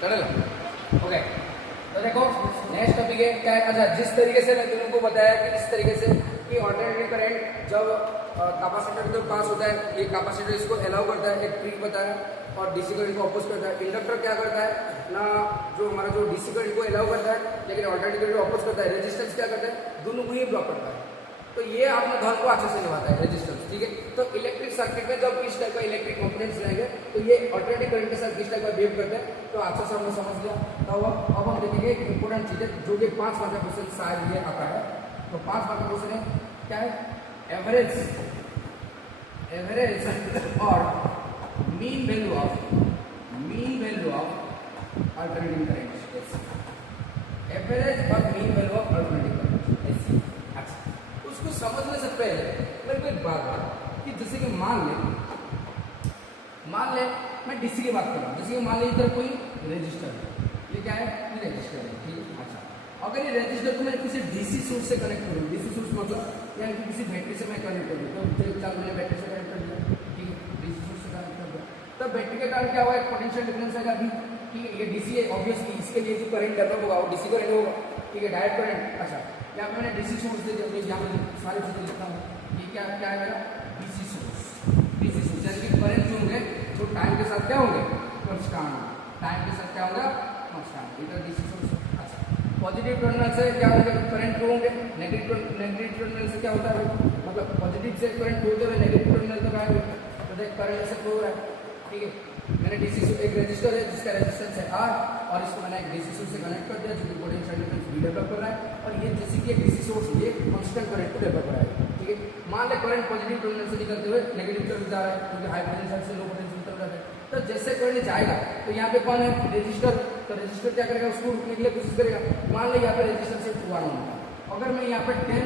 चलेगा। ओके, तो देखो नेक्स्ट टॉपिक है क्या है। अच्छा, जिस तरीके से मैं तुमको बताया कि इस तरीके से कि ऑल्टरनेटिंग करंट जब कैपेसिटर के पास होता है, ये कैपेसिटर इसको अलाउ करता है, एक ट्रिक बताया, और डीसी करंट को अपोज करता है। इंडक्टर क्या करता है ना, जो हमारा जो डीसी करंट को अलाउ करता है लेकिन ऑल्टरनेटिंग करंट को अपोज करता है। रेजिस्टेंस क्या करता है, दोनों को ही ब्लॉक करता है। तो ये अपने धर्म को अच्छे से निभाता है रेजिस्टेंस, ठीक है। तो इलेक्ट्रिक सर्किट में जब इस टाइप का इलेक्ट्रिक कंपोनेंट्स रहेंगे तो ये ऑल्टरनेटिंग करंट के साथ किस टाइप का बिहेव करते हैं, तो अच्छे से हमने समझ लिया। तो अब हम देखेंगे एक इंपॉर्टेंट चीज है जो कि 5 मार्क का क्वेश्चन शायद ये आता है। तो 5 मार्क का क्वेश्चन है क्या है, एवरेज और mean value of alternating current. Average और mean value of alternating current ऐसी। अच्छा, उसको समझने से पहले मेरे को एक बात कि जैसे कि मान ले मैं डीसी की बात कर रहा हूँ। जैसे कि मान लीजिए इधर कोई रजिस्टर है, ये क्या है, ये रजिस्टर है, ठीक है। अच्छा, अगर ये रजिस्टर को मैं किसी डीसी सोर्स से कनेक्ट करूँ, डीसी सोर्स मतलब या किसी बैटरी से मैं कनेक्ट करूँ, तो चल मैंने बैटरी से कनेक्ट कर दिया, ठीक है, डीसी सोर्स से कनेक्ट कर दिया, तो बैटरी के कारण क्या हुआ, एक पोटेंशियल डिफरेंस आएगा अभी, ठीक है। ये डीसी है, ऑब्वियसली इसके लिए जो करंट डेवलप होगा वो डीसी करंट होगा, ठीक है, डायरेक्ट करंट। अच्छा, यहाँ पे मैंने डीसी सोर्स दे दिया, यहाँ पे सारी चीजें लिखता हूँ। ये क्या क्या है मेरा डीसी सोर्स यानी कि करंट जो होंगे जो टाइम के साथ क्या होंगे, कांस्टेंट, टाइम के साथ क्या होगा, कांस्टेंट। इधर डीसी सोर्स। अच्छा, पॉजिटिव टर्मिनल से क्या होंगे, करंट फ्लो होंगे। नेगेटिव टर्मिनल से क्या होता है, मतलब पॉजिटिव से करंट फ्लो होते हुए नेगेटिव टर्मिनल तक आएंगे, तो देख करंट ऐसे फ्लो हो रहा है, ठीक है। मैंने डीसी एक रजिस्टर है जिसका रेजिस्टेंस है R, और इसको मैंने एक डीसी सोर्स से कनेक्ट कर दिया जो कि पोटेंशियल डिफरेंस भी डेवलप कर रहा है, और ये जैसे कि एक डीसी सोर्स ये कांस्टेंट करंट को डेवलप कर रहा है, ठीक है। मान ले करंट पॉजिटिव टर्मिनल से निकलते हुए नेगेटिव टर्मिनल जा रहा है क्योंकि हाई पोटेंशियल से लो पोटेंशियल तरफ जाता है। तो जैसे करंट जाएगा तो यहाँ पे कौन है, रजिस्टर, तो रजिस्टर क्या करेगा, उसको रोकने के लिए कोशिश करेगा। मान ले यहाँ पे रजिस्टर से 1 ओम, अगर मैं यहाँ पे 10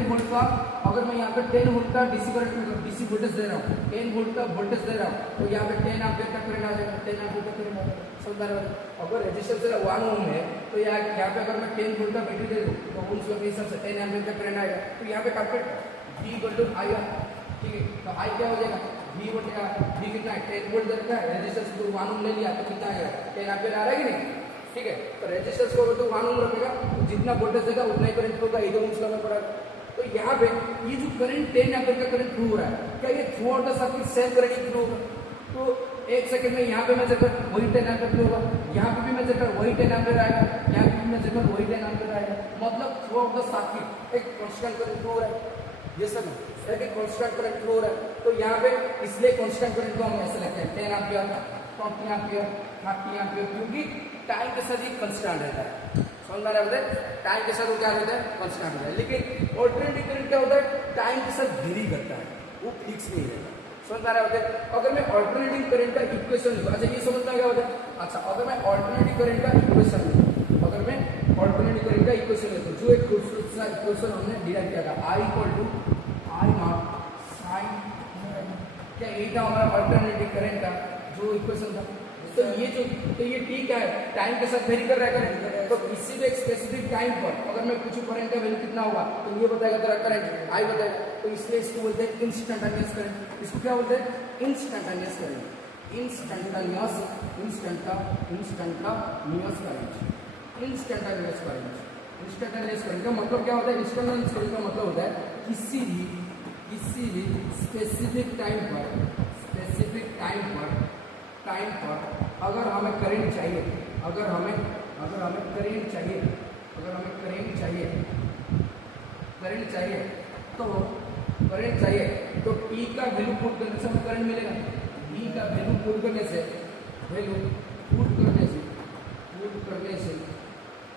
वोल्ट का डीसी करंट, डीसी वोल्टेज दे रहा हूँ, 10 वोल्ट का वोल्टेज दे रहा हूँ, तो यहाँ पे 10 एम्पीयर का करंट आ जाएगा, 10 एम्पीयर का करंट आ जाएगा, समझ रहे हो। अगर रजिस्टर से 1 ओम है तो यहाँ पे अगर मैं 10 वोल्ट का बैटरी दे दूँ तो उस के हिसाब से 10 एम्पीयर का करंट आएगा। तो यहाँ पे काफी V = I, ठीक है। तो I क्या हो जाएगा, V कितना है, 10 वोल्ट देता है, रेजिस्टेंस को 1 ओम ले लिया तो कितना आएगा, 10 एम्पीयर आ रहा है कि नहीं, ठीक है। तो रेजिस्टेंस को तो 1 ओम रखेगा तो जितना वोल्टेज देगा उतना ही करंट होगा, इधर ओम्स लगाना पड़ेगा। तो यहाँ पे ये जो करंट 10 एम्पीयर का करंट फ्लो हो रहा है, क्या ये through out the circuit same current he flow होगा। तो 1 सेकंड में यहाँ पे मैं चेक कर वही 10 एम्पीयर फ्लो होगा, यहाँ पे भी मैं चेक कर वही 10 एम्पीयर आएगा, यहाँ पे भी मैं चेक कर वही 10 एम्पीयर आएगा। मतलब थ्रू आउट द सर्किट एक कांस्टेंट करंट फ्लो हो रहा है, ये सब एक कांस्टेंट करंट फ्लो हो रहा है। तो यहाँ पे इसलिए कांस्टेंट करंट को हम ऐसे लिखते हैं 10 एम्पीयर, 20 एम्पीयर, 30 एम्पीयर, क्योंकि टाइम के साथ ये कांस्टेंट रहता है। समझ में आ रहा है, टाइम के साथ वो क्या रहता है, कांस्टेंट रहता है। लेकिन ऑल्टरनेटिंग करंट क्या होता है, टाइम के साथ वेरी करता है, वो फिक्स नहीं रहता। समझ में आ रहा है। अगर मैं ऑल्टरनेटिंग करंट का इक्वेशन लिखूं, अच्छा ये समझना क्या होता है। अच्छा, अगर मैं ऑल्टरनेटिंग करंट का इक्वेशन लिखूं, अगर मैं ऑल्टरनेटिंग करंट का इक्वेशन लिखूं, जो एक खूबसूरत सा इक्वेशन हमने डिराइव किया था, I = I नॉट sin, क्या यही था हमारा ऑल्टरनेटिंग करंट का जो इक्वेशन था। तो ये T क्या है, टाइम के साथ वेरी कर रहा है करंट। तो किसी भी एक स्पेसिफिक टाइम पर अगर मैं पूछूं करंट का वैल्यू कितना होगा तो ये बताएगा तेरा करंट I बताएगा। तो इसलिए इसको बोलते हैं इंस्टेंटेनियस करंट। इसको क्या बोलते हैं, इंस्टेंटेनियस करंट, इंस्टेंटेनियस करंट का मतलब क्या होता है, इंस्टेंटेनियस करंट का मतलब होता है किसी भी स्पेसिफिक टाइम पर अगर हमें करंट चाहिए, अगर हमें करंट चाहिए तो T का वैल्यू पुट करने से हमें करंट मिलेगा। T का वैल्यू पुट करने से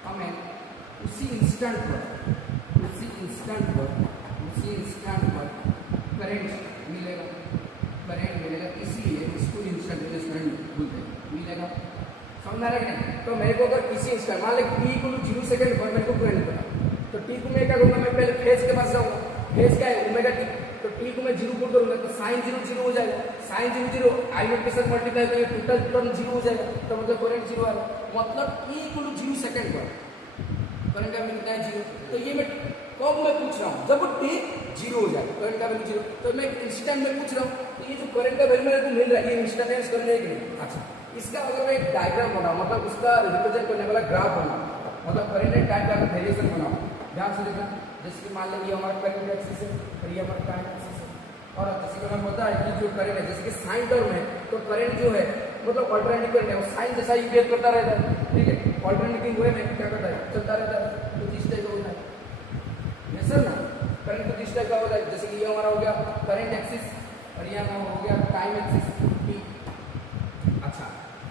हमें उसी इंस्टेंट पर करंट मिलेगा, इसीलिए इसको इंस्टेंटेनियस करंट बोलते हैं, मिलेगा। समझ में आ रहा है नहीं। तो मेरे को अगर इसी इंस्टेंट मान लें T = 0 सेकंड पर मेरे को करंट पड़ा, तो T को मैं क्या करूँगा, मैं पहले फेज के पास जाऊँगा, फेज क्या है ओमेगा T, तो T को मैं 0 पुट करूँगा तो sin 0 0 हो जाएगा, sin 0 0 I नॉट के साथ मल्टीप्लाई करेंगे टोटल टर्म 0 हो जाएगा, तो मतलब करंट 0 आएगा। मतलब T = 0 सेकंड पर करंट का वैल्यू कितना है, 0। तो ये मैं कब मैं पूछ रहा हूँ, जब T 0 हो जाए करंट का वैल्यू 0, तो मैं इंस्टेंट में पूछ रहा हूँ। तो ये जो करंट का वैल्यू मेरे को मिल रहा है ये इंस्टेंटेनियस करंट है कि नहीं। अच्छा, इसका अगर मैं एक डायग्राम बनाऊं, मतलब उसका रिप्रेजेंट करने वाला ग्राफ बनाऊं, मतलब करंट एंड टाइम का वेरिएशन बनाऊं, ध्यान से देखना। जैसे कि मान लें ये हमारा करंट एक्सिस है और ये हमारा टाइम एक्सिस है, और जैसे कि हमें पता है कि जो करंट है, जैसे कि साइन टर्म है, तो करंट जो है मतलब अल्टरनेटिंग करंट है, साइन जैसा ही बिहेव करता रहता है, ठीक है, अल्टरनेटिंग वे में क्या करता है, चलता रहता है, तो इस टाइप का होता है, ये सर ना करंट तो इस टाइप का होता है। जैसे कि ये हमारा हो गया करंट एक्सिस और ये हमारा हो गया टाइम एक्सिस टी। अच्छा,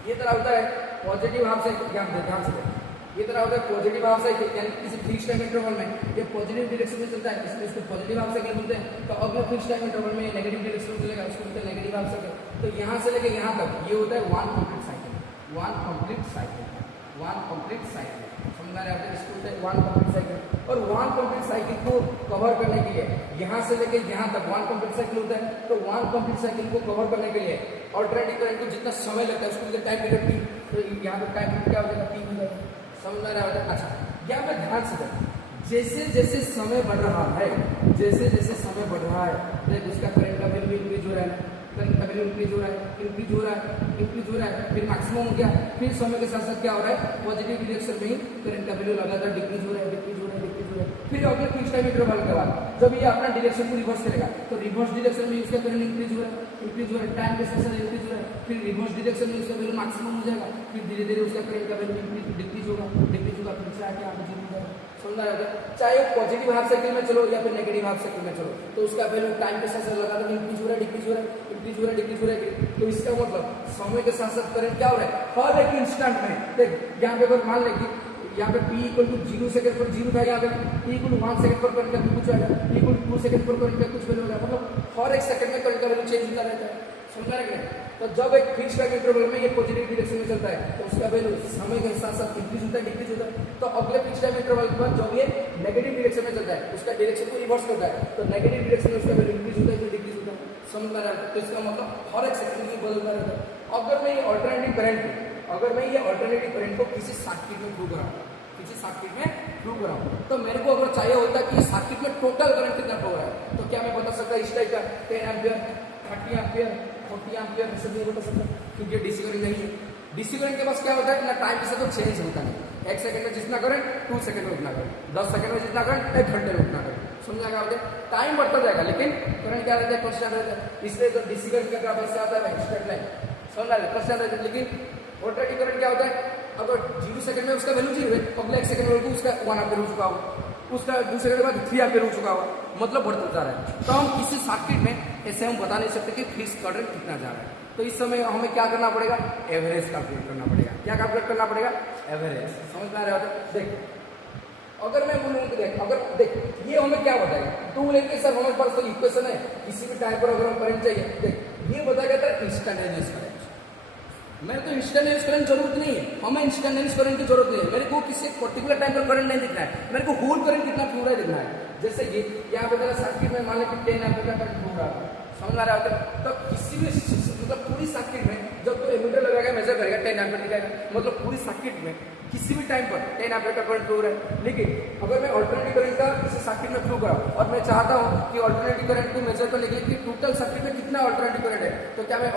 ये तरह होता है पॉजिटिव हाफ साइकिल, ध्यान से ये तरह होता है पॉजिटिव हाफ साइकिल, यानी किसी फिक्स टाइम इंटरवल में ये पॉजिटिव डायरेक्शन में चलता है, इसलिए इसको पॉजिटिव हाफ साइकिल बोलते हैं। तो अगला फिक्स टाइम इंटरवल में नेगेटिव डायरेक्शन में चलेगा, उसको बोलते हैं नेगेटिव हाफ साइकिल। तो यहाँ से लेके यहाँ तक ये होता है one complete cycle, one complete cycle, one complete cycle, समझ आ रहा है, इसको बोलते हैं वन कंप्लीट साइकिल। और वन कंप्लीट साइकिल को कवर करने के लिए यहाँ से लेके यहाँ तक वन कंप्लीट साइकिल होता है, तो वन कंप्लीट साइकिल को कवर करने के लिए अल्टरनेटिव करंट को जितना समय लगता है उसको बोलते हैं टाइम पीरियड टी। तो यहाँ पर टाइम पीरियड क्या हो जाएगा, टी हो जाएगा, समझ आ रहा है। अच्छा, यहाँ पे ध्यान से देखो, जैसे जैसे समय बढ़ रहा है, जैसे जैसे समय बढ़ रहा है, देख उसका करंट का वैल्यू इंक्रीज हो रहा है, करंट का वैल्यू इंक्रीज हो रहा है, इंक्रीज हो रहा है, इंक्रीज हो रहा है, फिर मैक्सिमम हो गया, फिर समय के साथ साथ क्या हो रहा है, पॉजिटिव डायरेक्शन में ही करंट का वैल्यू लगातार डिक्रीज हो रहा है, डिक्रीज हो रहा है, डिक्रीज हो रहा है। फिर अगले फिक्स टाइम इंटरवल के बाद जब ये अपना डायरेक्शन को रिवर्स करेगा, तो रिवर्स डायरेक्शन में उसका करंट इंक्रीज हो रहा है, इंक्रीज हो रहा है, टाइम के साथ साथ इंक्रीज हो रहा है, फिर रिवर्स डायरेक्शन में उसका वैल्यू मैक्सिमम हो जाएगा, फिर धीरे धीरे उसका करंट का वैल्यू इंक्रीज डिक्रीज होगा, डिक्रीज होगा, फिर से आके आगे जीरो हो जाएगा, समझ आ रहा है। चाहे वो पॉजिटिव हाफ साइकिल में चलो या फिर नेगेटिव हाफ साइकिल में चलो, तो उसका वैल्यू टाइम के साथ साथ लगातार इंक्रीज हो रहा है, डिक्रीज हो रहा है, इंक्रीज हो रहा है, डिक्रीज हो रहा है। तो इसका मतलब समय के साथ साथ करंट क्या हो रहा है, हर एक इंस्टेंट में। देख यहाँ पे अगर मान लें कि यहाँ पे t इक्वल टू 0 सेकंड पर 0 था, यहाँ पे t इक्वल टू 1 सेकंड पर करंट का कुछ आएगा, t इक्वल टू 2 सेकंड पर करंट का कुछ वैल्यू होगा, मतलब हर एक सेकंड में करंट का वैल्यू चेंज होता रहता है, समझ रहे हैं। तो जब एक फिक्स टाइम इंटरवल में ये पॉजिटिव डायरेक्शन में चलता है, तो उसका वैल्यू समय के साथ साथ इंक्रीज होता है, डिक्रीज होता है। तो अगले फिक्स टाइम इंटरवल के बाद जब ये नेगेटिव डायरेक्शन में चलता है, उसका डायरेक्शन को रिवर्स करता है, तो नेगेटिव डायरेक्शन में उसका वैल्यू इंक्रीज होता है, फिर डिक्रीज होता है, समझ में आ रहा है। तो इसका मतलब हर एक सेकंड में बदलता रहता है। अगर मैं ये अल्टरनेटिव करंट को किसी सर्किट में प्रूव कराऊं, किसी सर्किट में प्रूव कराऊं, तो मेरे को अगर चाहिए होता कि इस सर्किट में टोटल करंट कितना फ्लो हो रहा है, तो क्या मैं बता सकता इस टाइप का 10 एम्पियर, 30 एम्पियर, 40 एम्पियर, सब नहीं बता सकता, क्योंकि डीसी करंट नहीं है। डीसी करंट के पास क्या होता है ना, टाइम के साथ तो चेंज होता नहीं, 1 सेकंड में जितना करंट 2 सेकंड में उतना करंट, 10 सेकंड में जितना करंट 1 घंटे में उतना करंट, समझ आएगा आपको। टाइम बढ़ता जाएगा लेकिन करंट क्या रहता है, कांस्टेंट रहता है। इसलिए तो डीसी करंट का ग्राफ ऐसे आता है, स्ट्रेट लाइन, समझ आ रहा है, कांस्टेंट रहता है। लेकिन अल्टरनेटिव करंट क्या होता है, अगर 0 सेकंड में उसका वैल्यू 0 है, अगले 1 सेकंड में उसका 1 एम्पियर हो चुका होगा, उसका 2 सेकंड के बाद 3 एम्पियर हो चुका होगा, मतलब बढ़ता जा रहा है। तो हम किसी सर्किट में ऐसे हम बता नहीं सकते कि फिक्स करंट कितना जा रहा है। तो इस समय हमें क्या करना पड़ेगा, एवरेज कैलकुलेट करना पड़ेगा। क्या कैलकुलेट करना पड़ेगा, एवरेज, समझ में आ रहा है। देख अगर मैं बोलूँ कि देख ये हमें क्या बताएगा, तो बोलेंगे सर हमारे पास तो इक्वेशन है, किसी भी टाइम पर अगर हम करंट चाहिए, देख ये बताएगा था इंस्टेंटेनियस करंट। मेरे को इंस्टेंटेनियस करंट जरूरत नहीं है, हमें इंस्टेंटेनियस करंट की जरूरत नहीं है। मेरे को किसी पर्टिकुलर टाइम पर करंट नहीं दिखना है, मेरे को होल करंट कितना फ्लो रहा है दिखना है। जैसे ये यहाँ पे मेरा सर्किट में मान लें कि 10 एम्पियर का करंट फ्लो रहा है, समझ आ रहा है। तो किसी भी मतलब पूरी सर्किट में जब तो एमीटर लगाएगा, मेजर करेगा, 10 एम्पियर दिखाएगा, मतलब पूरी सर्किट में किसी भी टाइम पर 10 एम्पियर का करंट फ्लो रहा है। लेकिन अगर मैं अल्टरनेटिव करंट का किसी सर्किट में फ्लो कराऊं और मैं चाहता हूं कि अल्टरनेटिव करंट को मेजर करने के लिए कि टोटल सर्किट में कितना अल्टरनेटिव करंट है, तो क्या मैं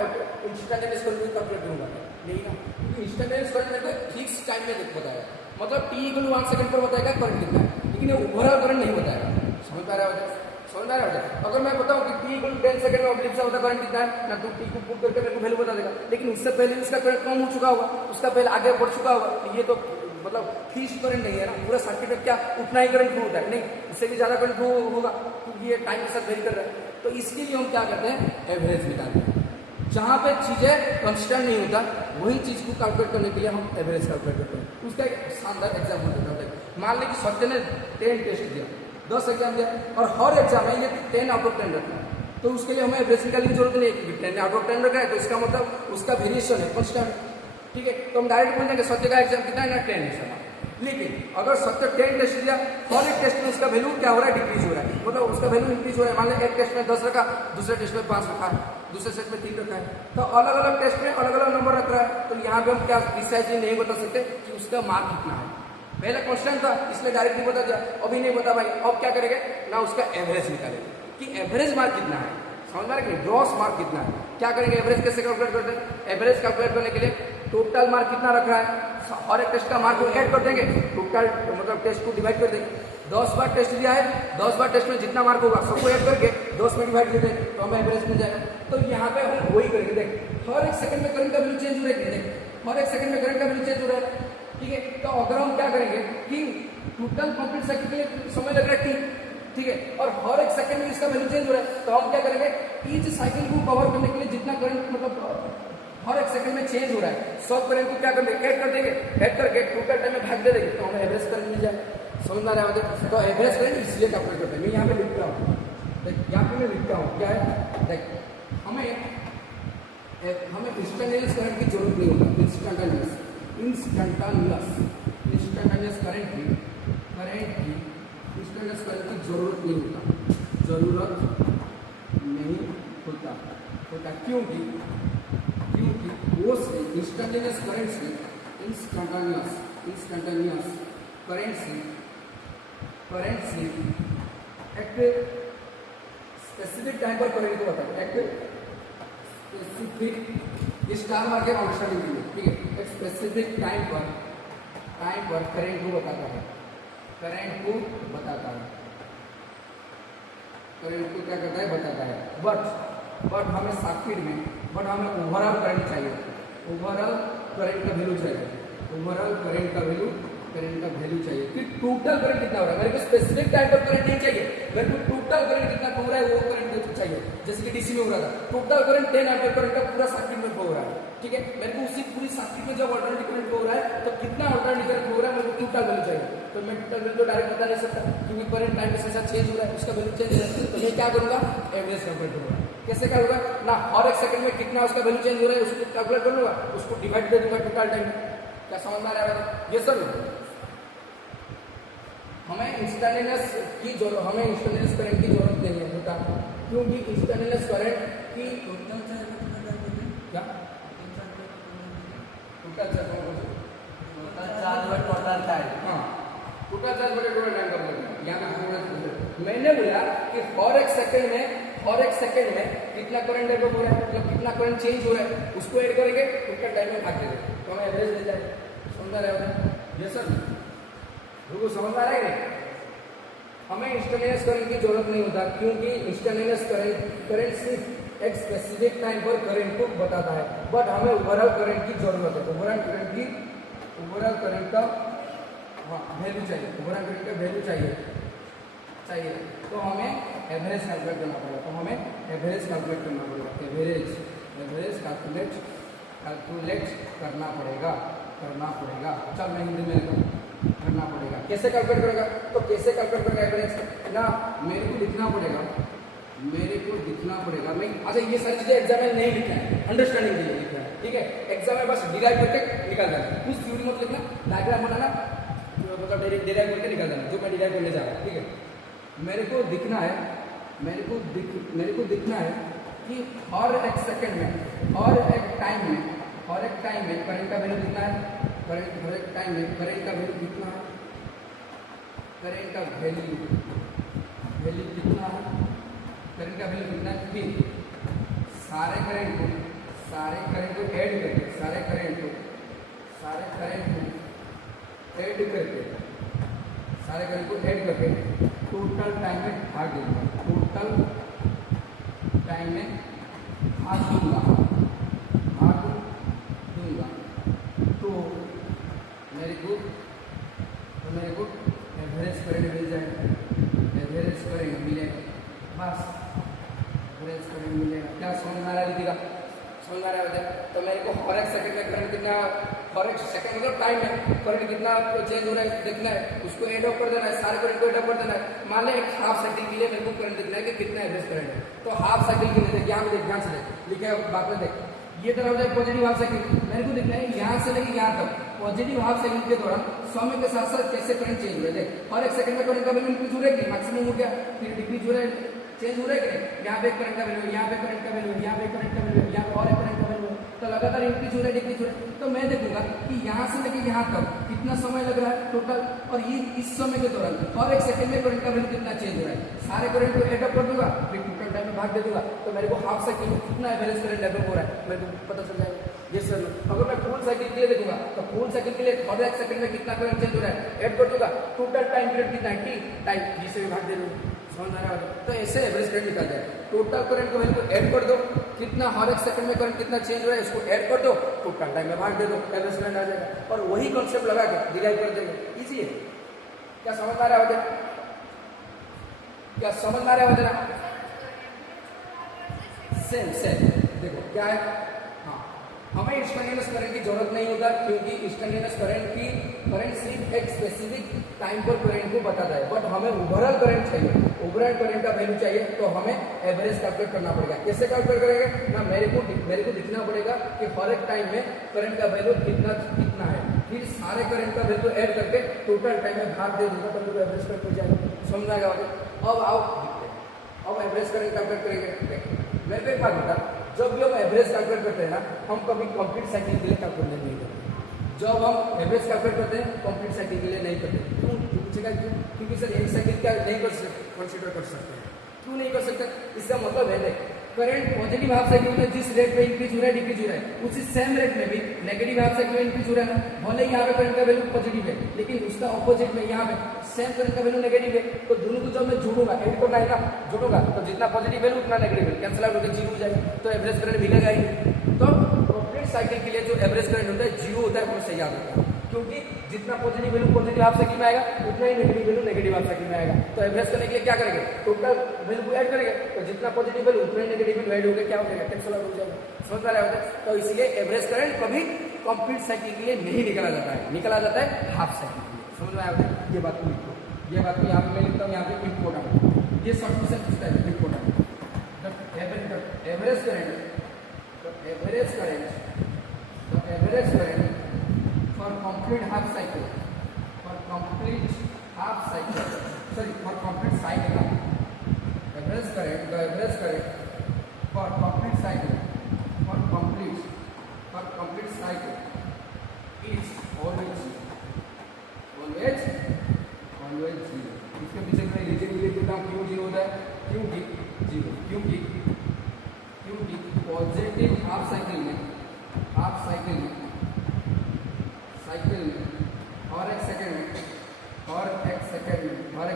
इंस्टेंटेनियस करंट को कैलकुलेट करूंगा? नहीं ना, क्योंकि इंस्टेंटेनियस करंट मेरे को फिक्स टाइम में बताएगा, मतलब t इक्वल टू 1 सेकंड पर बताएगा करंट कितना है, लेकिन ये ओवरऑल करंट नहीं बताएगा। समझ पा रहा है? समझ आ रहा है। अगर मैं बताऊं कि t इक्वल टू 10 सेकंड में ऑब्लिक से होता करंट कितना है ना, तो t को पुट करके मेरे को वैल्यू बता देगा, लेकिन उससे पहले उसका करंट कम हो चुका होगा, उसका पहले आगे बढ़ चुका होगा। ये तो मतलब फिक्स करंट नहीं है ना, पूरा सर्किट में क्या उतना ही करंट फ्लो होता है, नहीं उससे भी ज्यादा करंट फ्लो होगा, क्योंकि ये टाइम के साथ वेरी कर रहा है। तो इसके लिए हम क्या करते हैं, एवरेज निकालते हैं। जहां पे चीजें कांस्टेंट नहीं होता वही चीज को कैलकुलेट करने के लिए हम एवरेज कैलकुलेट करते हैं। उसका एक शानदार एग्जाम्पल देता हूं। मान लें कि सत्य ने 10 टेस्ट दिया, 10 एग्जाम दिया, और हर एग्जाम में ये 10 आउट ऑफ 10 रखा है, तो उसके लिए हमें एवरेज निकालने की जरूरत नहीं है। 10 आउट ऑफ 10 रखा है तो इसका मतलब उसका वेरिएशन है, कांस्टेंट, ठीक है। तो हम डायरेक्ट बोल देंगे सत्य का एग्जाम कितना है ना, 10 है। लेकिन अगर सत्य 10 टेस्ट दिया, हर एक टेस्ट में उसका वैल्यू क्या हो रहा है, डिक्रीज हो रहा है, मतलब उसका वैल्यू इंक्रीज हो रहा है। मान लें एक टेस्ट में 10 रखा, दूसरे टेस्ट में 5 रखा है, दूसरे सेट में 3 रखा है, तो अलग अलग टेस्ट में अलग अलग नंबर रख रहा है। तो यहाँ पे हम क्या प्रिसाइजली नहीं बता सकते कि उसका मार्क कितना है। पहले क्वेश्चन था इसलिए डायरेक्ट नहीं बता दिया, अभी नहीं बता भाई, अब क्या करेंगे ना, उसका एवरेज निकालेंगे कि एवरेज मार्क कितना है, समझ में आ रहा है, ग्रॉस मार्क कितना है। क्या करेंगे, एवरेज कैसे कैलकुलेट करते हैं? एवरेज कैलकुलेट करने के लिए टोटल मार्क कितना रख रहा है, हर एक टेस्ट का मार्क को ऐड कर देंगे, टोटल मतलब टेस्ट को डिवाइड कर देंगे। 10 बार टेस्ट दिया है, 10 बार टेस्ट में जितना मार्क होगा सबको ऐड करके 10 में डिवाइड कर देंगे तो हमें एवरेज मिल जाएगा। तो यहाँ पे हम वही करेंगे, देख हर एक सेकंड में करंट का वैल्यू चेंज हो रहा है, देख हर एक सेकंड में करंट का वैल्यू चेंज हो रहा है, ठीक है। तो अगर हम क्या करेंगे कि टोटल कंप्लीट साइकिल के लिए समय लग रहा है t, ठीक है, और हर एक सेकंड में इसका वैल्यू चेंज हो रहा है, तो हम क्या करेंगे ईच साइकिल को कवर करने के लिए जितना करंट मतलब हर एक सेकंड में चेंज हो रहा है सब करंट को क्या कर देंगे ऐड कर देंगे, ऐड करके टोटल टाइम में भाग दे देंगे तो हमें एवरेज करंट मिल जाए। समझ में आ रहा है? तो एवरेज करंट इसलिए कैलकुलेट करते हैं। मैं यहाँ पे लिखता हूँ, यहाँ पे मैं लिखता हूँ क्या है, देख हमें इंस्टेंटेनियस करंट की जरूरत नहीं होता, इंस्टेंटेनियस करंट की इंस्टेंटेनियस करंट की जरूरत नहीं होता, क्योंकि वो इंस्टेंटेनियस करंट से एक स्पेसिफिक टाइम पर करंट को बताता है, एक स्पेसिफिक स्टार मार्क अंडरस्टैंडिंग के लिए, ठीक है, एक स्पेसिफिक टाइम पर करंट को बताता है, करंट को क्या करता है बताता है। बट हमें सर्किट में हमें ओवरऑल करंट चाहिए, ओवरऑल करंट का वैल्यू चाहिए, कि टोटल करंट कितना हो रहा है। मेरे को स्पेसिफिक टाइम पर करंट नहीं चाहिए, मेरे को टोटल करंट कितना हो रहा है वो करंट चाहिए। जैसे कि डीसी में हो रहा था टोटल करंट 10 एम्पीयर करंट का पूरा सर्किट में हो रहा है, ठीक है, मेरे को उसी पूरी सर्किट में जब अल्टरनेटिव करंट हो रहा है तो कितना अल्टरनेटिव करंट हो रहा है मेरे को टोटल वैल्यू चाहिए। तो मैं टोटल वैल्यू तो डायरेक्ट बता नहीं सकता क्योंकि करंट टाइम के साथ चेंज हो रहा है, उसका वैल्यू चेंज हो रहा है। तो मैं क्या करूंगा एवरेज कैलकुलेट करूंगा। कैसे क्या होगा ना, हर एक सेकंड में कितना उसका वैल्यू चेंज हो रहा है उसको कैलकुलेट कर लूंगा, उसको डिवाइड कर दूंगा टोटल टाइम। क्या समझ में आ रहा है? ये सर हमें इंस्टेंटेनियस करंट की जरूरत नहीं है बेटा, क्योंकि इंस्टेंटेनियस करंट की टोटल चार्ज टोटल टाइम का बोलेंगे। मैंने बोला कि हर एक सेकंड में कितना करंट डेवलप हो रहा है, मतलब कितना करंट चेंज हो रहा है उसको ऐड करेंगे टोटल टाइम में भाग देंगे तो हमें एवरेज मिल जाएगा। समझ रहे हो? ये सर रुको, समझ आ रहा है नहीं? हमें इंस्टेंटेनियस करंट की जरूरत नहीं होता क्योंकि इंस्टेंटेनियस करंट सिर्फ एक स्पेसिफिक टाइम पर करंट को बताता है, बट हमें ओवरऑल करंट की जरूरत है। ओवरऑल करंट का वैल्यू चाहिए, ओवरऑल करंट का वैल्यू चाहिए तो हमें एवरेज कैलकुलेट करना पड़ेगा, एवरेज कैलकुलेट करना पड़ेगा। चल मैं हिंदी में करना पड़ेगा। कैसे कैलकुलेट करेगा? तो कैसे कैलकुलेट करेगा एवरेज ना, मेरे को दिखना पड़ेगा। मैं अच्छा ये सारी चीजें एग्जाम में नहीं लिखना है, अंडरस्टैंडिंग के लिए लिखना है, ठीक है। एग्जाम में बस डिराइव करके निकाल देना, कुछ थ्योरी मत लिखना, डायग्राम बनाना मतलब डिराइव करके निकाल देना जो मैं डिराइव करने जा रहा हूँ, ठीक है। मेरे को दिखना है कि हर एक सेकंड में हर एक टाइम में करंट का वैल्यू कितना है, हर एक टाइम में करंट का वैल्यू कितना है, करंट का वैल्यू कितना है, फिर सारे करंट को ऐड करके टोटल टाइम में भाग दूंगा, तो मेरे को एवरेज करंट मिल जाएगा, बस एवरेज करंट मिलेगा। क्या समझ में आ रहा है? दीजिएगा समझ में आ रहा है? तो मेरे को हर एक सेकंड में करंट कितना, हर एक सेकंड मतलब टाइम में करंट कितना चेंज हो रहा है देखना है, उसको एड ऑफ कर देना है, सारे करंट को एड ऑफ कर देना है। मान लें एक हाफ साइकिल के लिए मेरे को करंट देखना है कि कितना एवरेज करंट है, तो हाफ साइकिल के लिए देख यहाँ पे ध्यान से देख लिखा है बात में देख, ये तरह हो जाए पॉजिटिव हाफ साइकिल, मेरे को देखना है यहाँ से लेके यहाँ तक पॉजिटिव हाफ साइकिल के दौरान समय के साथ साथ कैसे करंट चेंज हो रहा है। देख हर एक सेकंड में करंट का वैल्यू इंक्रीज हो रहा है कि मैक्सिमम हो गया, फिर डिक्रीज हो रहा है, चेंज हो रहा है कि नहीं, यहाँ पे करंट का वैल्यू, यहाँ पे करंट का वैल्यू, यहाँ पे करंट का वैल्यू, यहाँ पे और एक करंट का वैल्यू, तो लगातार इंक्रीज हो रहा है, डिक्रीज हो रहा है। तो मैं देखूंगा कि यहाँ से लेके यहाँ तक कितना समय लग रहा है टोटल, और ये इस समय के दौरान हर एक सेकंड में करंट का वैल्यू कितना चेंज हो रहा है, सारे करंट को एड अप कर दूंगा, फिर टोटल टाइम में भाग दे दूंगा, तो मेरे को हाफ सेकंड में कितना एवरेज करंट डेवलप हो रहा है मेरे को पता चल जाएगा। ये सर अगर मैं फुल साइकिल के लिए देखूंगा तो फुल साइकिल के लिए हर एक सेकंड में कितना करंट चेंज हो रहा है ऐड कर दूंगा टोटल टाइम पीरियड कितना है टी टाइम जी से विभाग दे दूँ समझ में आ रहा है। तो ऐसे एवरेज करंट निकाल जाए टोटल करंट को वैल्यू ऐड कर दो कितना हर एक सेकंड में करंट कितना चेंज हो रहा है इसको ऐड कर दो टोटल टाइम में भाग दे दो एवरेज करंट आ जाएगा और वही कॉन्सेप्ट लगा के डिराइव कर देंगे इजी है। क्या समझ में आ रहा है क्या समझ में आ रहा है वजह सेम सेम देखो क्या है हाँ हमें इंस्टेंटेनियस करंट की जरूरत नहीं होता क्योंकि इंस्टेंटेनियस करंट सिर्फ एक स्पेसिफिक टाइम पर करंट को बताता है बट हमें ओवरऑल करंट चाहिए ओवरऑल करंट का वैल्यू चाहिए तो हमें एवरेज कैलकुलेट करना पड़ेगा। कैसे कैलकुलेट करेंगे ना मेरे को दिखना पड़ेगा कि हर एक टाइम में करंट का वैल्यू कितना है फिर सारे करंट का वैल्यू ऐड करके टोटल टाइम में भाग दे दूंगा तो मेरे को एवरेज करंट मिल जाएगा। समझ आएगा अब आओ अब एवरेज करंट कैलकुलेट करेंगे। मेरे को एक बात बता जब भी हम एवरेज कैलकुलेट करते हैं ना हम कभी कंप्लीट साइकिल के लिए कैलकुलेट नहीं करते। जब हम एवरेज कैलकुलेट करते हैं कंप्लीट साइकिल के लिए नहीं करते क्यों पूछेगा क्यों क्योंकि सर एक साइकिल क्या नहीं कंसिडर कर सकते क्यों नहीं कर सकते इसका मतलब है करंट पॉजिटिव हाफ साइकिल में जिस रेट पे इंक्रीज हो रहा है डिक्रीज हो रहा है उसी सेम रेट में भी नेगेटिव हाफ साइकिल में इंक्रीज हो रहा है भले ही यहाँ पे करंट का वैल्यू पॉजिटिव है लेकिन उसका ऑपोजिट में यहाँ पे सेम करंट का वैल्यू नेगेटिव है तो दोनों को जब मैं जोड़ूंगा ऐड करना है ना जोड़ूंगा तो जितना पॉजिटिव वैल्यू उतना नेगेटिव वैल्यू कैंसिल आउट होकर जीरो हो जाएगा तो एवरेज करंट मिलेगा ही। तो कंप्लीट साइकिल के लिए जो एवरेज करंट होता है जीरो होता है हमेशा याद रखना क्योंकि जितना positive value positive half cycle में आएगा उतना ही negative value negative half cycle में आएगा। तो एवरेज करने के लिए क्या करेंगे टोटल वैल्यू ऐड करेंगे तो जितना पॉजिटिव वैल्यू उतना ही नेगेटिव वैल्यू ऐड होगा क्या हो जाएगा कैंसिल आउट हो जाएगा। समझ में आ रहा है। तो इसलिए एवरेज करंट कभी कंप्लीट साइकिल के लिए नहीं निकाला जाता है हाफ साइकिल के लिए। समझ में आया ये बात को लिखो ये बात को यहाँ पे मैं लिखता हूँ यहाँ पे इम्पोर्टेंट ये सब क्वेश्चन पूछता है important average current for complete half cycle for complete cycle average current for complete cycle is always zero। इसके पीछे मैं रीजन लिख देता हूँ क्यों जीरो होता है क्योंकि पॉजिटिव हाफ साइकिल में और एक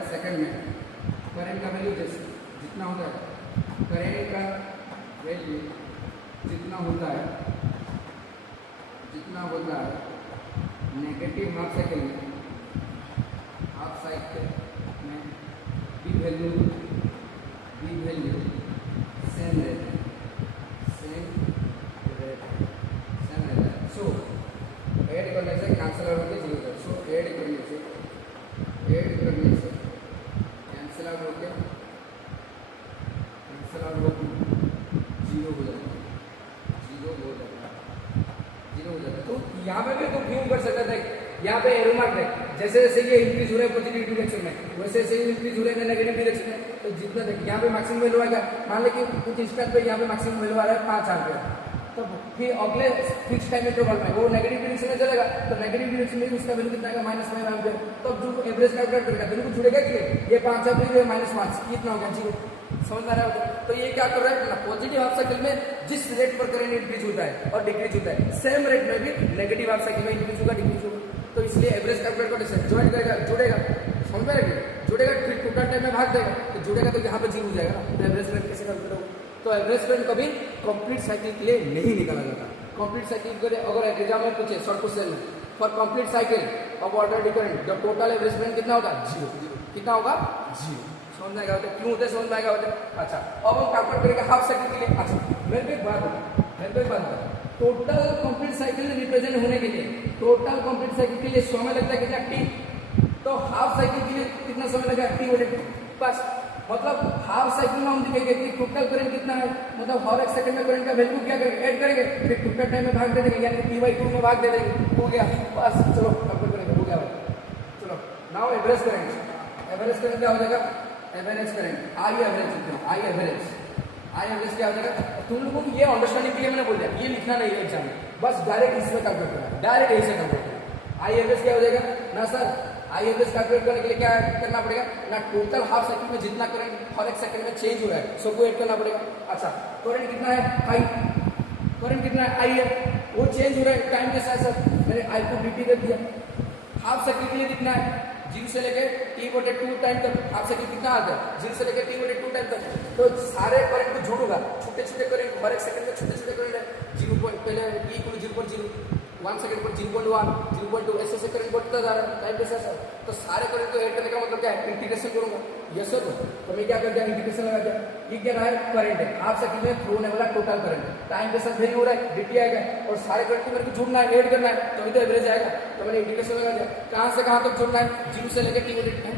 सेकंड में करंट का वैल्यू जितना होता है करंट का वैल्यू जितना होता है नेगेटिव हाफ साइकिल में बी वैल्यू सेम रहता है। सो ऐड करने से कैंसिल आउट होकर जीरो है। सो ऐड करने से कैंसिल आउट होकर जीरो हो जाएगा तो यहाँ पे भी तो क्यों कर सकता था यहाँ पे एरो मार्क है जैसे जैसे ये इंक्रीज हो रहा है पॉजिटिव डायरेक्शन में वैसे जैसे इंक्रीज हो रहा है नेगेटिव डायरेक्शन में तो जितना देख यहाँ पे मैक्सिमम वैल्यू आएगा मान लो कि कुछ इंस्टेंट पे यहाँ पे मैक्सिमम वैल्यू आ रहा है 5 एम्पीयर तो फिर अगले फिक्स टाइम इंटरवल में वो नेगेटिव डायरेक्शन में चलेगा तो नेगेटिव डायरेक्शन में उसका वैल्यू कितना आएगा -5 एम्पीयर। तब जो एवरेज कैलकुलेट करेगा दोनों को जुड़ेगा कि ये 5 एम्पीयर ये -5 कितना होगा जीरो। समझ में आ रहा है। तो ये क्या कर रहा है पॉजिटिव हाफ साइकिल में जिस रेट पर करंट इंक्रीज होता है और डिक्रीज होता है सेम रेट में भी नेगेटिव हाफ साइकिल में इंक्रीज होगा डिक्रीज होगा। तो इसलिए एवरेज कैलकुलेट करने से ज्वाइन करेगा जुड़ेगा समझ में आएगा जुड़ेगा फिर टोटल टाइम में भाग देगा तो जुड़ेगा तो यहाँ पे जीरो हो जाएगा ना तो एवरेज करंट कैसे कैलकुलेट होगा। तो एवरेज करंट कभी कंप्लीट साइकिल के लिए नहीं निकाला जाता। कंप्लीट साइकिल के लिए अगर एग्जाम में पूछे शॉर्ट क्वेश्चन में for complete cycle of order current जब टोटल एवरेज करंट कितना होगा जीरो कितना होगा जीरो। समझ में आएगा क्यों होता है समझ में आएगा। अच्छा अब हम कैलकुलेट करेंगे हाफ साइकिल के लिए। अच्छा मेरे को एक बात बता टोटल कंप्लीट साइकिल रिप्रेजेंट होने के लिए टोटल कंप्लीट साइकिल के लिए समय लगता है कितना टी तो हाफ साइकिल के लिए कितना समय लगेगा टी बटे बस मतलब हाफ साइकिल में हम देखेंगे कि टोटल करंट कितना है मतलब हर एक सेकंड में करंट का वैल्यू क्या करेंगे ऐड करेंगे फिर टोटल टाइम में भाग दे देंगे यानी P/2 में भाग दे देंगे हो गया बस चलो कैलकुलेट करेंगे हो गया चलो नाउ एवरेज करंट क्या हो जाएगा एवरेज करंट आई एवरेज क्या हो जाएगा। तुम लोगों को ये अंडरस्टैंडिंग के लिए मैंने बोल दिया ये लिखना नहीं है एग्जाम में बस डायरेक्ट इसमें कैलकुलेट करना डायरेक्ट यही से कैलकुलेट करना। आई एवरेज क्या हो जाएगा ना सर आई एवरेज कैलकुलेट करने के लिए क्या करना पड़ेगा ना टोटल हाफ साइकिल में जितना करंट हर एक सेकंड में चेंज हो रहा है सबको ऐड करना पड़ेगा। अच्छा करंट कितना है आई करंट कितना है आई है वो चेंज हो रहा है टाइम के साथ साथ। मैंने आई को dt दे दिया, हाफ सेकंड के लिए कितना है, 0 से लेके t/2 टाइम तक हाफ सेकंड कितना आता है, 0 से लेके t/2 टाइम तक। तो सारे करंट को जोड़ूंगा, छोटे छोटे करंट हर एक सेकंड में छोटे छोटे करंट है, 0 पहले t = 0.0, 1 सेकंड पर 0.1, 0.2 ऐसे ऐसे करंट बढ़ता जा रहा है टाइम के साथ साथ। तो सारे करंट को ऐड करने का मतलब क्या है, इंटीग्रेशन करूंगा, यस और नो। तो मैं क्या कर दिया, इंटीग्रेशन लगा दिया। ये क्या रहा है, करंट है, हाफ सेकंड में फ्लो होने वाला टोटल करंट टाइम के साथ वेरी हो रहा है, dt आएगा और सारे करंट को मेरे को जोड़ना है, ऐड करना है, तभी तो एवरेज आएगा। तो मैंने इंटीग्रेशन लगा दिया, कहां से कहां तक जोड़ना है, 0 से लेकर t/2।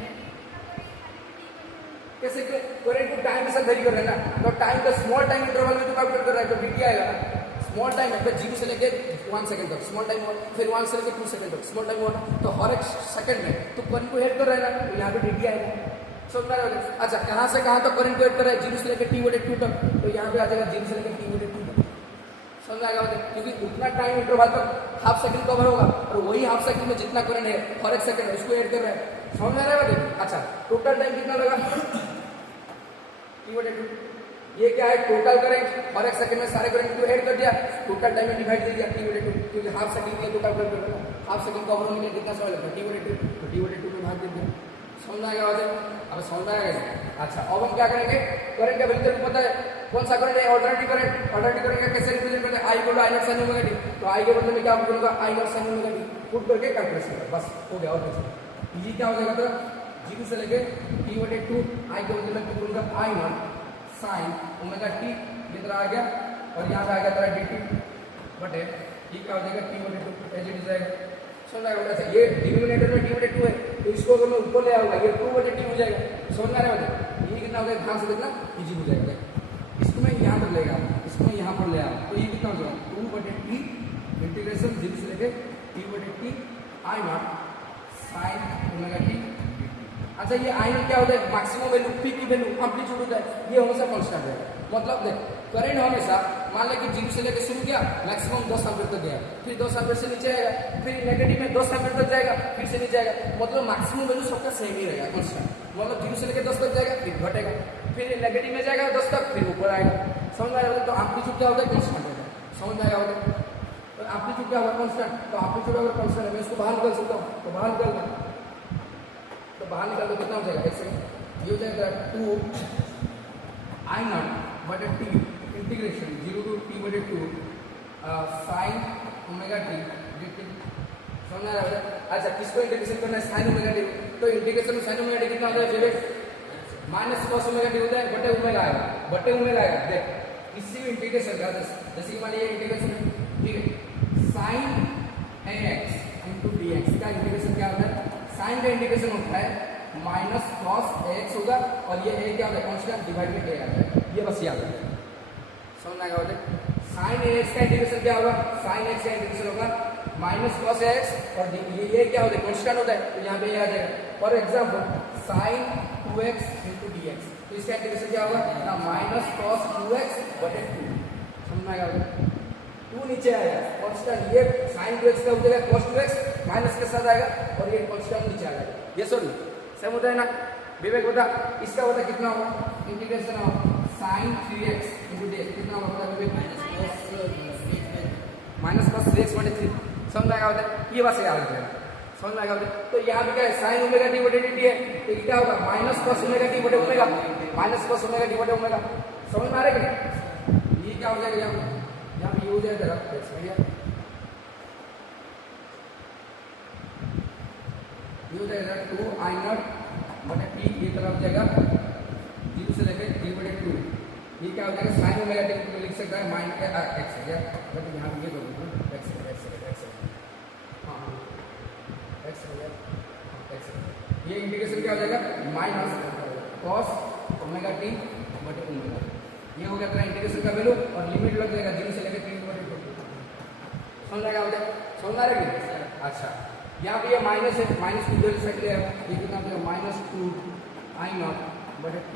कैसे करंट को टाइम के साथ वेरी कर रहे हैं ना, तो टाइम का स्मॉल टाइम इंटरवल में तो कैलकुलेट कर रहा है, तो dt आएगा ना। स्मॉल टाइम है 0 से लेके 1 सेकंड तक स्मॉल टाइम हुआ, फिर 1 से लेके 2 सेकंड तक स्मॉल टाइम हुआ, तो हर एक सेकंड में तो करंट को ऐड कर रहा है ना, तो यहाँ पे dt आएगा। समझ में आ रहा है? अच्छा, कहां से कहां तक करंट को ऐड कर रहा है, 0 से लेके t/2 तक, तो यहाँ पे आ जाएगा 0 से लेके t/2 तक। समझ में आएगा? क्योंकि उतना टाइम इंटरवल तक हाफ सेकंड कवर होगा और वही हाफ सेकंड में जितना करंट है हर एक सेकंड में उसको ऐड कर रहा है। समझ में आ रहा है? अच्छा, टोटल टाइम कितना लगा, t/2। ये क्या है, टोटल करंट हर एक सेकंड में सारे करंट को ऐड कर दिया, टोटल टाइम में डिवाइड दे दिया t/2, क्योंकि हाफ सेकंड के लिए टोटल करंट करना, हाफ सेकंड कवर होने के लिए कितना समय लगता है, t/2, तो t/2 में भाग दे दिया। समझ में आएगा? अब समझ में आएगा? अच्छा, अब हम क्या करेंगे, करंट का वैल्यू पता है कौन सा करंट है, ऑल्टरनेटिव करंट। ऑल्टरनेटिव करंट का कैसे रिप्रेजेंट करते हैं, I = I0 sin ωt। तो I के बदले में क्या बोलूंगा, I0 sin ωt पुट करके कैलकुलेशन कर, बस हो गया। और कुछ ये क्या हो जाएगा, तो 0 से लेके t/2, I के बदले में बोलूंगा I0 sin ωt, ये तरह आ गया, और यहाँ पे आ गया तेरा dt बटे ये क्या हो जाएगा, t/2 एज इट इज आएगा। समझ आएगा? अच्छा, ये डिनोमिनेटर में t/2 है, तो इसको अगर मैं ऊपर ले आऊंगा ये 2/t हो जाएगा। समझ में आ रहा है? ये कितना हो जाएगा, ध्यान से देखना, इजी हो जाएगा। इसको मैं यहाँ पर लेगा, इसको मैं यहाँ पर ले आऊँ, तो ये कितना हो जाएगा, 2/t इंटीग्रेशन 0 से लेके t/t I0 sin ωt। अच्छा, ये I0 क्या होता है, मैक्सिमम वैल्यू, पीक की वैल्यू, एम्पलीट्यूड होता है, ये हमेशा कांस्टेंट है। मतलब देख, करंट हमेशा मान ले कि 0 से लेकर शुरू किया, मैक्सिमम 10 एम्पीयर तक गया, फिर 10 एम्पीयर से नीचे आएगा, फिर नेगेटिव में 10 एम्पीयर तक जाएगा, फिर से नीचे आएगा। मतलब मैक्सिमम वैल्यू सबका सेम ही रहेगा, कांस्टेंट। मतलब 0 से लेकर 10 तक जाएगा, फिर घटेगा, फिर नेगेटिव में जाएगा 10 तक, फिर ऊपर आएगा। समझ में आएगा? तो एम्पलीट्यूड क्या होता है, कांस्टेंट होता है। समझ में आएगा? तो एम्पलीट्यूड क्या होगा, कांस्टेंट। तो एम्पलीट्यूड अगर कांस्टेंट है, मैं इसको बाहर निकाल सकता हूँ, तो बाहर निकालना, तो बाहर निकाल तो कितना हो जाएगा, एक सेकंड, ये हो जाएगा 2 I0/t integration 0 to t/2 sin ωt dt। समझ आ रहा है? अच्छा, किसको इंटीग्रेशन करना है, sin ωt। तो इंटीग्रेशन में sin ωt कितना होता है, माइनस cos ωt होता है, बटे ओमेगा आएगा, बटे ओमेगा आएगा। देख, इसी में इंटीग्रेशन का जैसे कि मान लीजिए इंटीग्रेशन है, ठीक है, sin ax into dx का इंटीग्रेशन क्या होता है, साइन का इंटीग्रेशन होता है माइनस cos x होगा, और ये a क्या होता है, कांस्टेंट डिवाइड में a आता है, ये बस याद रखना। समझ में आएगा? साइन x का इंटीग्रेशन क्या होगा, साइन x का इंटीग्रेशन होगा माइनस cos x, और ये क्या होता है, कांस्टेंट होता है, तो यहाँ पे ये आ जाएगा। For example sin 2x into dx, तो इसका इंटीग्रेशन क्या होगा ना, माइनस cos 2x बटे 2। समझ में आएगा? 2 नीचे आएगा, कांस्टेंट, ये sin 2x का हो जाएगा cos 2x माइनस के साथ आएगा, और ये कांस्टेंट नीचे आएगा। ये सॉरी सेम होता है ना विवेक? बता, इसका बता कितना होगा, इंटीग्रेशन होगा sin 3x into dx कितना होगा विवेक, माइनस cos 3x बटे 3। समझ में आएगा? ये बात याद रखना। समझ में आएगा? तो यहाँ पे क्या है, sin ωt बटे dt है, तो क्या होगा, माइनस cos ωt बटे ओमेगा, माइनस cos ωt बटे ओमेगा। समझ में आ रहा है? ये क्या हो जाएगा, यहाँ पे ये हो जाएगा, ये हो जाएगा 2 I0 बटे p, ये तरफ जाएगा 0 से लेकर t/2। ये क्या हो जाएगा, sin ωt को लिख सकता है माइनस x है, बट यहाँ पे ये कर दूँ x ये इंटीग्रेशन क्या हो जाएगा, माइनस cos ωt बटे ओमेगा। ये हो गया तेरा इंटीग्रेशन का वैल्यू, और लिमिट लग जाएगा 0 से लेकर 3/2। समझ आएगा? समझ आ रहा है? अच्छा, यहाँ पे ये माइनस है, माइनस को इधर साइड ले आया, ये कितना हो जाएगा, माइनस 2 I0 बटे t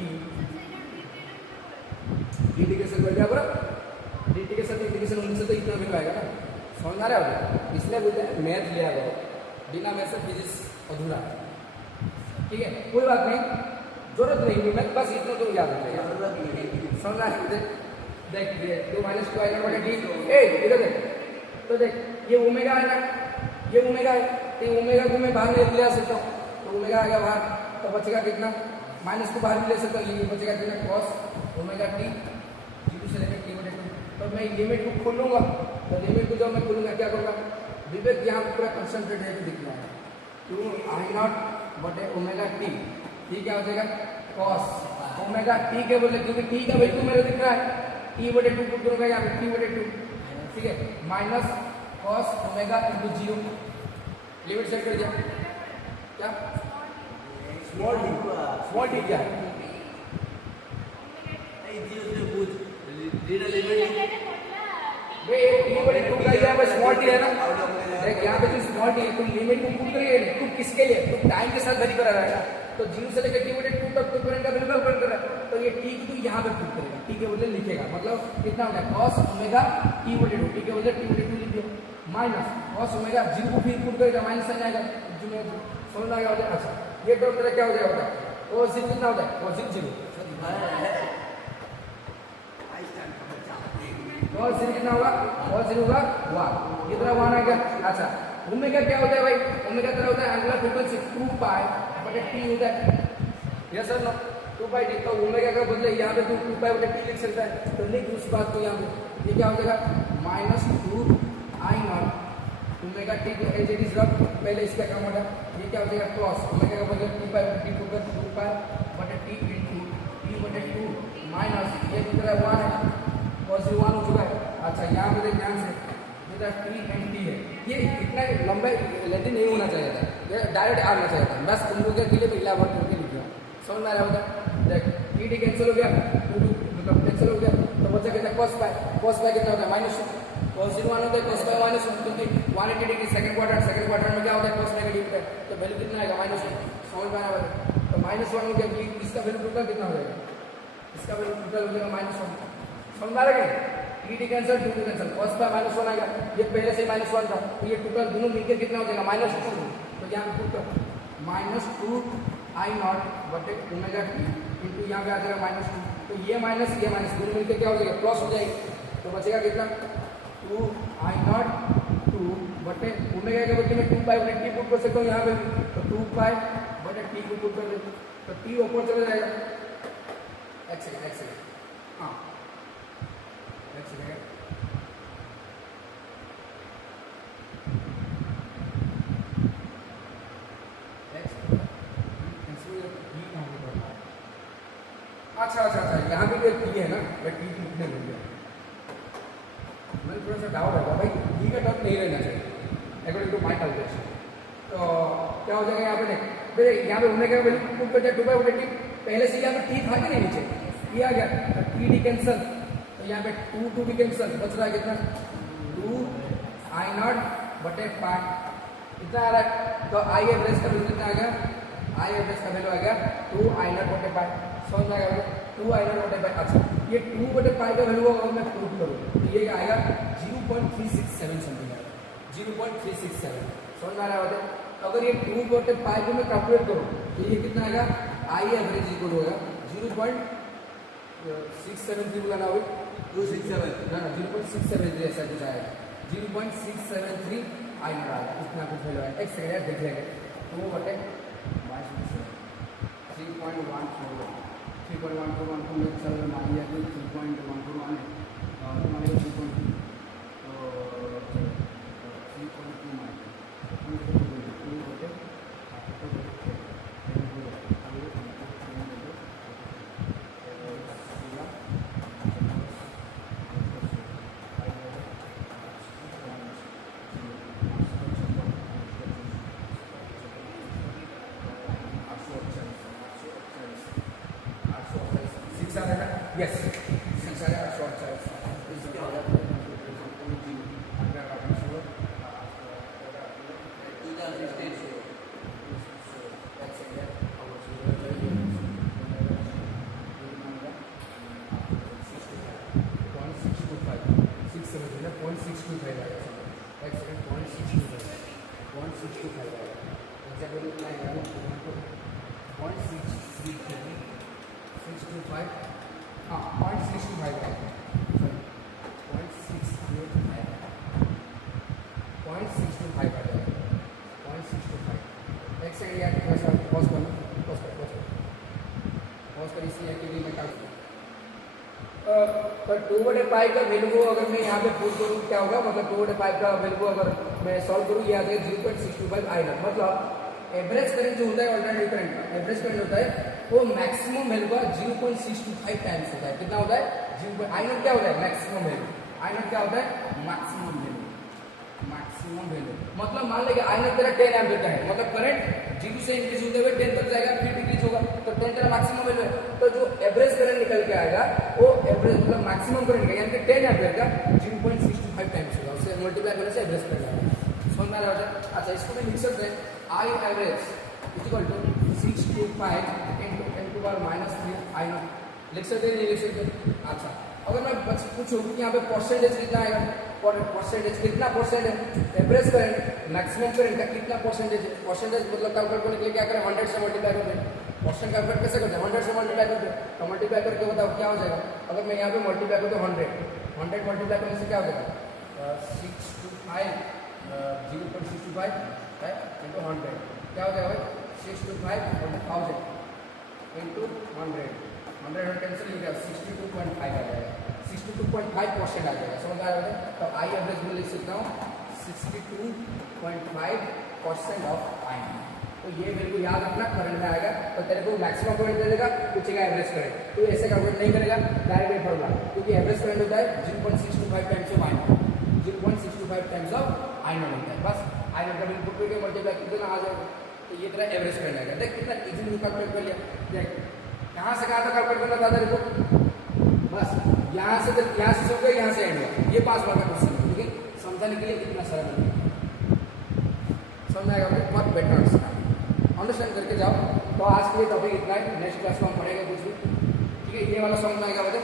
इंटीग्रेशन कर दिया बराबर। इंटीग्रेशन होने से तो इतना वैल्यू आएगा ना। समझ आ रहा है? इसलिए बोलते हैं मैथ लिया करो, बिना मैथ से फिजिक्स अधूरा। ठीक है, कोई बात नहीं, जरूरत नहीं, मैं बस इतना तो याद रखेगा। समझ आ रहा है? देख 2 - 2 I0 बटे t, इधर देख तो देख ये ओमेगा है ना, ये ओमेगा है, तो ओमेगा को मैं बाहर ले आ सकता हूँ, तो ओमेगा आ गया बाहर, तो बचेगा कितना, माइनस को बाहर भी ले सकता हूँ, ये बचेगा कितना cos ओमेगा टी 0 से लेकर t बटे 2। तो मैं लिमिट को खोलूंगा, तो लिमिट को जब मैं खोलूंगा क्या करूँगा, विवेक यहाँ पर पूरा कंसंट्रेट है दिखना है 2 I0 बटे ओमेगा टी, ठीक क्या हो जाएगा cos ओमेगा टी के बोले, क्योंकि टी का वैल्यू मेरे दिख रहा है, t बटे 2 पुट करूँगा यहाँ पे t बटे 2, ठीक है, minus cos omega into 0, limit set कर दिया, क्या स्मॉल टी क्या है, स्मॉल टी है ना, देख यहाँ पे जो स्मॉल टी है, तुम लिमिट को पुट करेंगे, तुम किसके लिए, तुम टाइम के साथ वेरी करा रहा है, तो 0 से लेकर t बटे 2 तक तुम करंट का वैल्यू कैलकुलेट कर रहा है, तो ये t को यहाँ पे पुट करेगा, t के बदले लिखेगा, मतलब कितना हो गया cos ओमेगा t बटे 2, t के बदले t बटे 2 लिख दिया, माइनस cos ओमेगा 0 को फिर पुट करेगा, माइनस साइन आएगा, समझ आ गया हो जाए। अच्छा ये टर्म मेरा क्या हो जाएगा, cos 0 कितना होता है, cos 0 cos 0 कितना होगा, cos 0 होगा 1, ये तरह 1 आ गया। अच्छा ओमेगा क्या होता है भाई, ओमेगा तरह होता है एंगुलर फ्रीक्वेंसी 2 पाई बटे t होता है, यस सर नो 2 पाई t, तो ओमेगा का बदले यहाँ पे तुम 2 पाई बटे t लिख सकता है, तो लिख उस बात को यहाँ पे, ये क्या हो जाएगा माइनस 2 I0 ओमेगा टी को एज इट इज रख, पहले इसका काम होगा, ये क्या हो जाएगा cos ओमेगा का बदले 2 पाई बटे t को 2 पाई बटे t इंटू t बटे 2 माइनस ये कितना 1 है, cos 1 हो चुका है। अच्छा यहाँ पे देख ध्यान से, ये t एंड t है, ये इतना लंबा लेंथ नहीं होना चाहिए था, ये डायरेक्ट आना चाहिए था, बस तुम लोग के लिए पहला वर्ड करके लिख दिया, समझ में आ रहा होगा, देख t कैंसिल हो गया, 2 मतलब कैंसिल हो गया, तो बचा कितना cos पाई कितना होता है माइनस, cos 1 होता है cos पाई माइनस, क्योंकि 180 डिग्री सेकंड क्वाड्रेंट में क्या होता है cos नेगेटिव है, तो वैल्यू कितना आएगा -1, समझ में आ रहा है, तो -1 हो गया, इसका वैल्यू टोटल कितना हो जाएगा, इसका वैल्यू टोटल हो जाएगा -1, समझ में आ रहा है, t कैंसिल 2 कैंसिल, cos पाई -1 आएगा, ये पहले से -1 था, तो ये टोटल दोनों मिलकर कितना हो जाएगा -2, तो यहाँ पे पुट कर -2 I0 बटे ओमेगा टी इंटू यहाँ पे आ जाएगा -2, तो ये माइनस दोनों मिलकर क्या हो जाएगा प्लस हो जाएगा, तो बचेगा कितना 2 I0 2 बटे ओमेगा के बदले में 2 पाई बटे टी पुट कर सकता हूँ यहाँ पे, तो 2 पाई बटे टी को पुट कर देते, तो टी ऊपर चला जाएगा, एक सेकंड हाँ एक सेकंड, अच्छा यहाँ पे जो टी है ना, वह टी की लिखने लग गया, मैंने थोड़ा सा डाउट होगा भाई, टी का टर्म नहीं रहना चाहिए अकॉर्डिंग टू माय कैलकुलेशन, तो क्या हो जाएगा यहाँ पे देख, यहाँ पे ओमेगा का वैल्यू पुट कर दिया 2 पाई बटे टी, पहले से यहाँ पे टी था कि नहीं नीचे, टी आ गया, तो टी डी कैंसिल, तो यहाँ पे 2 भी कैंसिल, बच रहा है कितना 2 I0 बटे पाई, इतना आ रहा है, तो आई एवरेज का वैल्यू कितना आ गया, आई एवरेज का वैल्यू आ गया 2 I0 बटे पाई, समझ में आएगा 2 I0 बटे पाई। अच्छा ये 2 बटे पाई का वैल्यू अगर मैं प्रूव करूँ तो ये आएगा 0.367 समथिंग आएगा, 0.367, समझ में आ रहा है, तो अगर ये 2 बटे पाई को मैं कैलकुलेट करूँ तो ये कितना आएगा, आई एवरेज इक्वल होगा 0.673 बोला ना, 267 ना 0.673 ऐसा कुछ आएगा, 0.673 I0 आएगा, इतना कुछ वैल्यू आएगा, एक सेकंड यार देख लेंगे, 2 बटे 3.141 में चल मान लिया कि 3.141 है, और मान लिया 3.2, तो 3.2 मान yes 6 आ रहा शॉर्ट साइज, इसका हो जाता है 0.625 हाँ 0.625 0.625 एक सेकंड यार, थोड़ा सा पॉज करना, पॉज कर इसी एक्टिविटी में काट। पर 2/5 का वैल्यू अगर मैं यहाँ पे पुट करूँ क्या होगा, मतलब 2/5 का वैल्यू अगर मैं सॉल्व करूँ, ये आ जाएगा 0.625 आई नॉट। मतलब एवरेज करंट जो होता है अल्टरनेटिव करंट का एवरेज करंट होता है वो मैक्सिमम वैल्यू का 0.625 टाइम्स होता है। कितना होता है? 0. आई नॉट क्या होता है? Maximum value. आई नॉट क्या होता है? Maximum value. मैक्सिमम वैल्यू मतलब मान लीजिए आई नॉट तेरा 10 एम्पीयर का है, मतलब करंट 0 से इंक्रीज होते हुए 10 तक जाएगा, फिर डिक्रीज होगा, तो 10 तेरा मैक्सिमम वैल्यू है। तो जो एवरेज करंट निकल के आएगा वो एवरेज मतलब मैक्सिमम करंट का यानी कि 10 एम्पीयर का 0.625 टाइम्स होगा, उससे मल्टीप्लाई करने से एवरेज करंट आएगा। समझ में आ रहा है? अच्छा, इसको भी लिख सकते हैं I average equal to 625 into 10⁻³ I not. लिख सकते हैं, नहीं लिख सकते? अच्छा, अगर मैं पूछूं कि यहाँ पे परसेंटेज कितना आएगा, परसेंटेज कितना परसेंट है एवरेज करंट मैक्सिमम करंट का कितना परसेंटेज है? परसेंटेज मतलब कैलकुलेट करने के लिए क्या करें? 100 से मल्टीप्लाई करते हैं। परसेंट कैलकुलेट कैसे करते हैं? 100 से मल्टीप्लाई करते हैं। तो मल्टीप्लाई करके बताओ क्या हो जाएगा? अगर मैं यहाँ पे मल्टीप्लाई करता हूँ 100 मल्टीप्लाई करने से क्या हो जाएगा? 625 0.625 है इंटू 100 क्या हो जाएगा भाई? 625 इंटू 100 कैंसिल हो गया, 62.5 आ जाएगा। 62.5% आ जाएगा। समझ आ रहा है? तो आई एवरेज में लिख सकता हूँ 62.5% ऑफ आई। तो ये वैल्यू याद रखना, करंट में आएगा तो तेरे को मैक्सिमम करंट दे देगा, पूछेगा एवरेज करंट, तो ऐसे कैलकुलेट नहीं करेगा, डायरेक्ट फॉर्मूला, क्योंकि एवरेज करंट होता है 0.625 times of I not, 0.625 times of I not होता है। बस आई नॉट का इनपुट करके मल्टीप्लाई कितना आ जाएगा, तो ये तेरा एवरेज करंट आएगा। देख कितना इजीली कैलकुलेट कर लिया। देख कहाँ से कहाँ तक कैलकुलेट करना था तेरे को, बस यहाँ से शुरू कर यहाँ से एंड हुआ। ये 5 मार्क का क्वेश्चन है, लेकिन समझाने के लिए कितना सरल है, समझ आएगा? बहुत बेटर अंडरस्टैंड करके जाओ। तो आज के लिए टॉपिक इतना है, नेक्स्ट क्लास में हम पढ़ेंगे कुछ भी, ठीक है? ये वाला समझ में आएगा मुझे।